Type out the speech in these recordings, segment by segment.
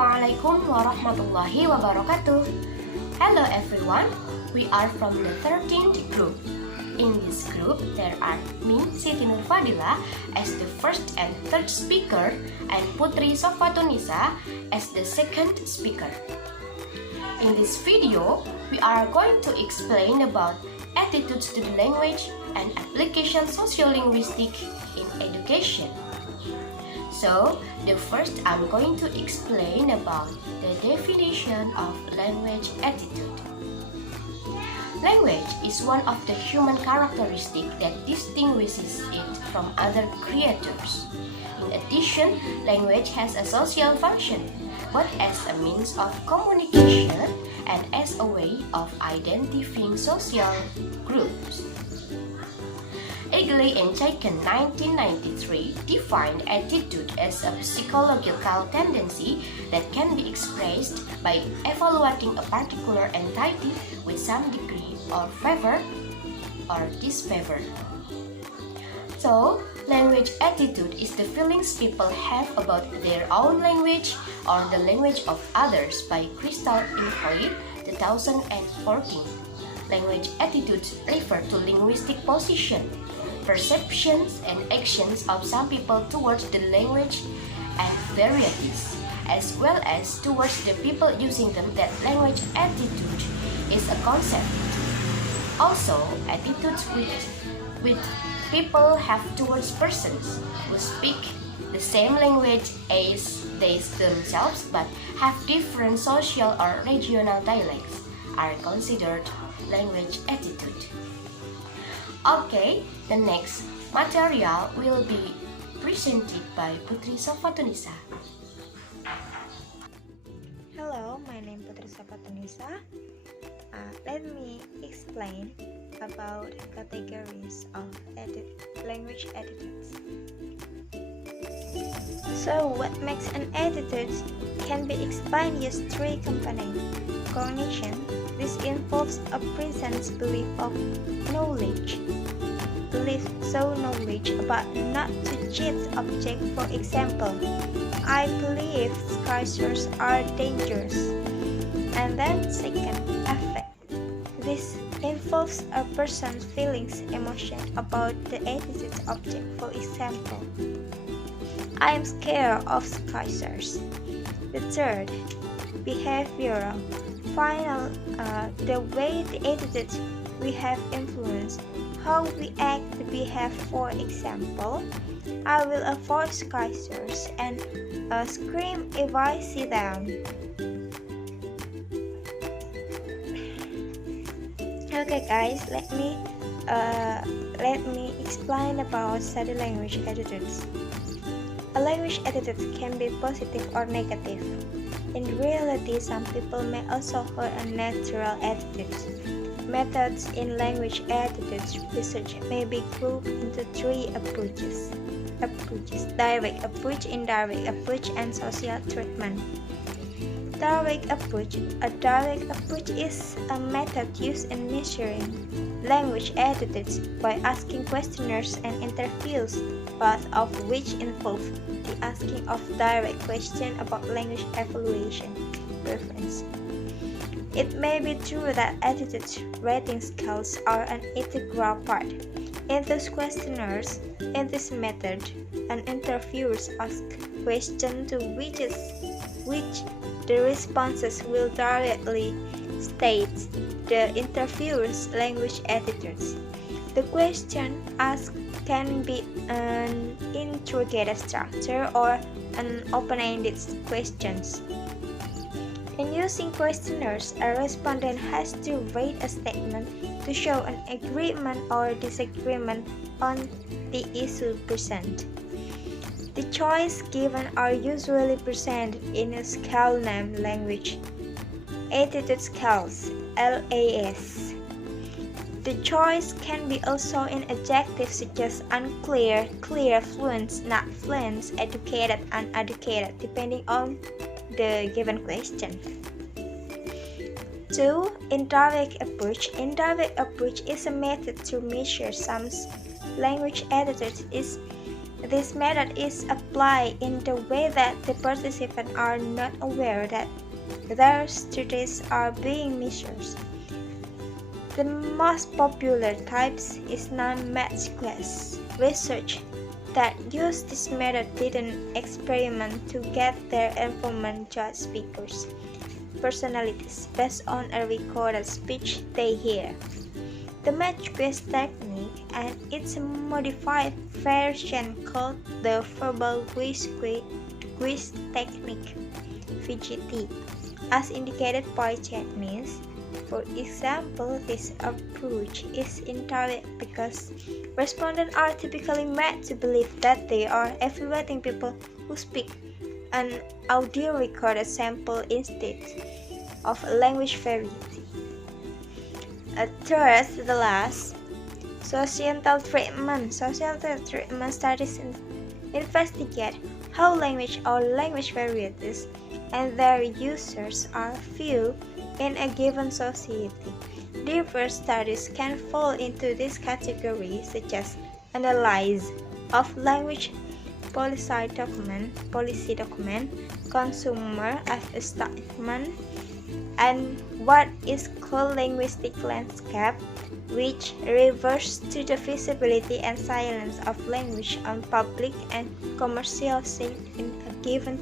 Assalamualaikum warahmatullahi wabarakatuh. Hello everyone, we are from the 13th group. In this group, there are me, Siti Nur Fadila, as the first and third speaker, and Putri Sofatunisa as the second speaker. In this video, we are going to explain about attitudes to the language and application sociolinguistic in education. So, the first I'm going to explain about the definition of language attitude. Language is one of the human characteristics that distinguishes it from other creatures. In addition, language has a social function, both as a means of communication and as a way of identifying social groups. Egley and Chaiken 1993 defined attitude as a psychological tendency that can be expressed by evaluating a particular entity with some degree of favor or disfavor. So, language attitude is the feelings people have about their own language or the language of others by Crystal Inhofe, 2014. Language attitudes refer to linguistic position, perceptions and actions of some people towards the language and varieties, as well as towards the people using them. That language attitude is a concept. Also, attitudes which people have towards persons who speak the same language as they themselves but have different social or regional dialects are considered language attitude. Okay, the next material will be presented by Putri Sofatunisa. Hello, my name is Putri Sofatunisa. Let me explain about categories of language attitudes. So, what makes an attitude can be explained as three components. Cognition. This involves a person's belief of knowledge. Knowledge about not to cheat object. For example, I believe skyscrapers are dangerous. And then second, affect. This involves a person's feelings, emotion about the attitude object. For example, I am scared of skyscrapers. The third, behavioral. Final, the way the attitude we have influenced how we act to behave. For example, I will avoid skyscrapers and scream if I see them. Okay guys, let me explain about study language attitudes. A language attitude can be positive or negative. In reality, some people may also hold a neutral attitude. Methods in language attitudes research may be grouped into three approaches: direct approach, indirect approach, and social treatment. Direct approach. A direct approach is a method used in measuring language attitudes by asking questionnaires and interviews, both of which involve the asking of direct questions about language evaluation preference. It may be true that attitude rating scales are an integral part. In those questionnaires, in this method, an interviewers ask questions to which the responses will directly state the interviewer's language attitudes. The question asked can be an interrogative structure or an open-ended questions. In using questionnaires, a respondent has to rate a statement to show an agreement or disagreement on the issue presented. The choices given are usually presented in a scale named language attitude scales (LAS). The choice can be also in adjectives such as unclear, clear, fluent, not fluent, educated, uneducated, depending on the given question. 2. Indirect approach. Indirect approach is a method to measure some language attitudes This method is applied in the way that the participants are not aware that their studies are being measured. The most popular types is non-matched class. Research that use this method didn't experiment to get their informant judge speakers' personalities based on a recorded speech they hear. The match quiz technique and its modified version called the verbal quiz technique (VGT), as indicated by Chetnis. For example, this approach is indirect because respondents are typically made to believe that they are evaluating people who speak an audio recorded sample instead of a language variety. Third, the last, societal treatment. Societal treatment studies investigate how language or language varieties and their users are viewed in a given society. Diverse studies can fall into this category, such as analysis of language policy document, consumer statement, and what is called linguistic landscape, which refers to the visibility and silence of language on public and commercial scene in a given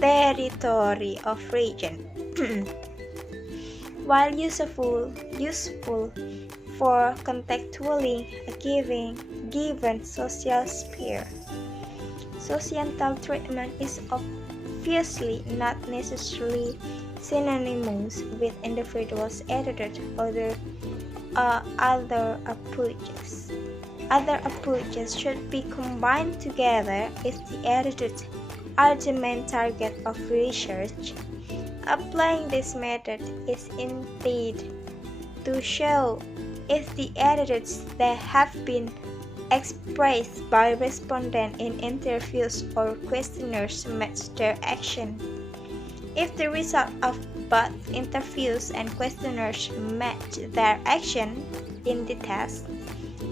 territory of region. While useful for contextualizing a given social sphere, societal treatment is obviously not necessarily synonymous with individuals' attitude or other approaches. Other approaches should be combined together if the attitudes are the main target of research. Applying this method is intended to show if the attitudes that have been expressed by respondents in interviews or questionnaires match their action. If the result of both interviews and questionnaires match their action in the test,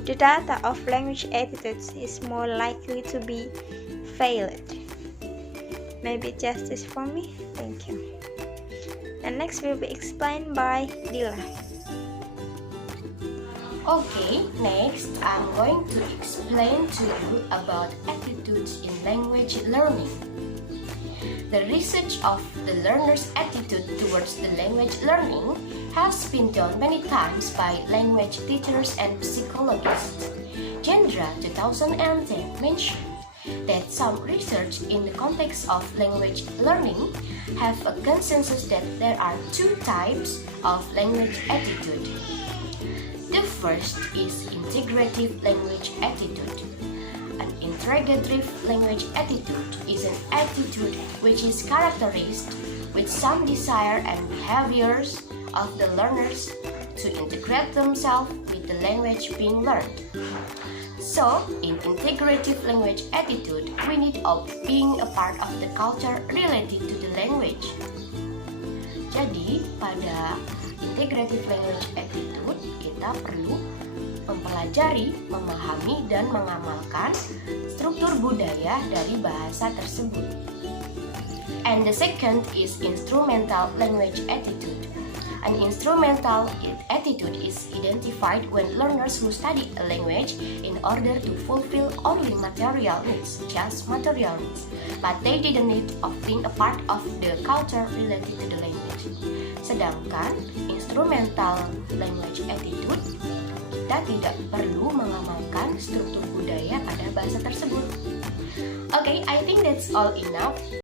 the data of language attitudes is more likely to be valid. Maybe just this for me. Thank you. And next will be explained by Dila. Okay, next I'm going to explain to you about attitudes in language learning. The research of the learner's attitude towards the language learning has been done many times by language teachers and psychologists. Gendra 2010 mentioned that some research in the context of language learning have a consensus that there are two types of language attitude. The first is integrative language attitude. An integrative language attitude is an attitude which is characterized with some desire and behaviors of the learners to integrate themselves with the language being learned. So, in integrative language attitude, we need of being a part of the culture related to the language. Jadi, pada integrative language attitude, kita perlu mempelajari, memahami, dan mengamalkan struktur budaya dari bahasa tersebut. And the second is instrumental language attitude. An instrumental attitude is identified when learners who study a language in order to fulfill only material needs, just material needs, but they didn't need of being a part of the culture related to the language. Sedangkan instrumental language attitude, kita tidak perlu mengamalkan struktur budaya pada bahasa tersebut. Okay, I think that's all enough.